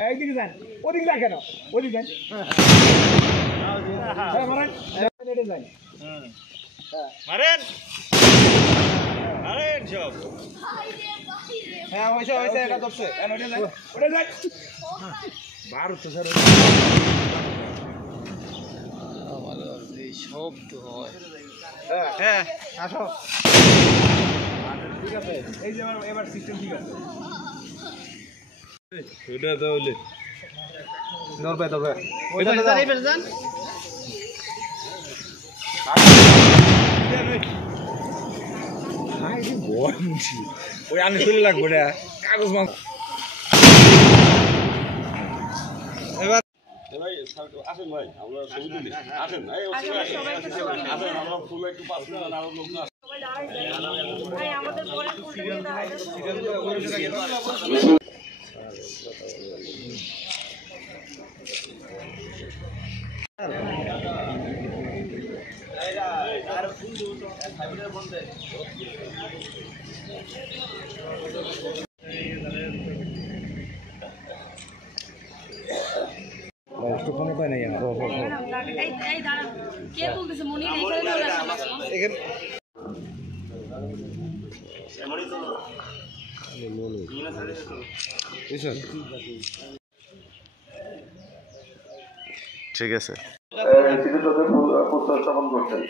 এইদিকে যান, ওদিকে যান কেন? ওদিকে যান। মারেন, এদিকে যান। মারেন, মারেন সব। হ্যাঁ, হয়েছে হয়েছে, এটা ধরছে। ওটা যান, ওটা যান। ভারত তো স্যার এই শব্দ হয়। হ্যাঁ, আসো। ঠিক আছে, এই যে এবার সিস্টেম ঠিক আছে। ওটা তো হইলে ধরবে ধরবে। ওইটা যান, এই পেছনে যান। হাই রে বড় মুছি। ওই আনি চলে লাগবে না। কাগজ মাপ। এবার ভাই আসেন ভাই, আমরা ছবি তুলি। আসেন এই আসেন, আমরা ফুল একটু পাস না আর লোক না। ভাই আমাদের পরে ফুলটা দিয়ে দাও। আর ফুল সাইডের বন্ধে একটু ক্ষমতা নেই আমার। এই দাঁড়ান, কে বলতেছে মনি? এখানে চলে আসো। এখানে মনি তো মনি নিনা সাইডে তো এসো। ঠিক আছে, চিকিৎসকদের প্রস্তাবন করছেন।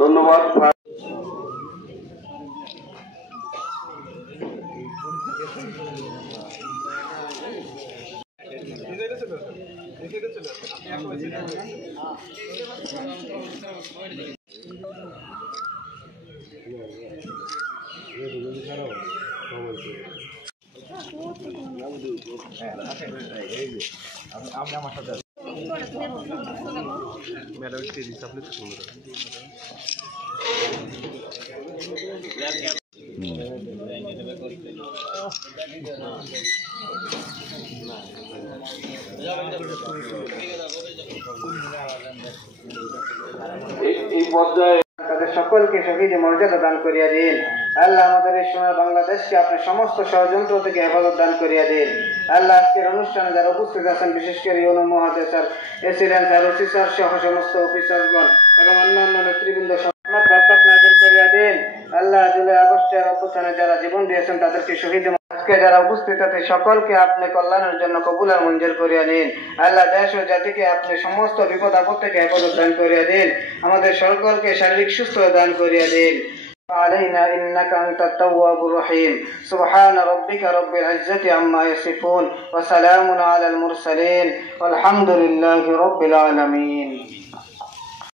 ধন্যবাদ। আপনি আমার সাথে ম্যাডাম আপনি তো সুন্দর। এই পর্যায়ে তাদের সকলকে শহীদ মর্যাদা দান করিয়া দিন। আল্লাহ আমাদের এই সোনার বাংলাদেশকে আপনার সমস্ত ষড়যন্ত্র থেকে হেফাজত দান করিয়া দিন। আল্লাহ আজকের অনুষ্ঠানে যারা উপস্থিত আছেন, বিশেষ করে ইউনো মহাদেশ sir, accident sir, OC sir সহ সমস্ত অফিসারগণ এবং অন্যান্য নেতৃবৃন্দ সমাজ বরকত নাযিল করিয়া দিন। আল্লাহ জুলাই আগস্টের অভ্যুত্থানে যারা জীবন দিয়েছেন তাদেরকে শহীদ, আজকে যারা উপস্থিত আছে সকলকে আপনি কল্যাণের জন্য কবুল আর মঞ্জুর করিয়া দিন। আল্লাহ দেশ ও জাতিকে আপনি সমস্ত বিপদ আপদ থেকে হেফাজত দান করিয়া দিন। আমাদের সকলকে শারীরিক সুস্থতা দান করিয়া দিন। علينا إنك أنت التواب الرحيم. سبحان ربك رب العزة عما يصفون وسلام على المرسلين والحمد لله رب العالمين.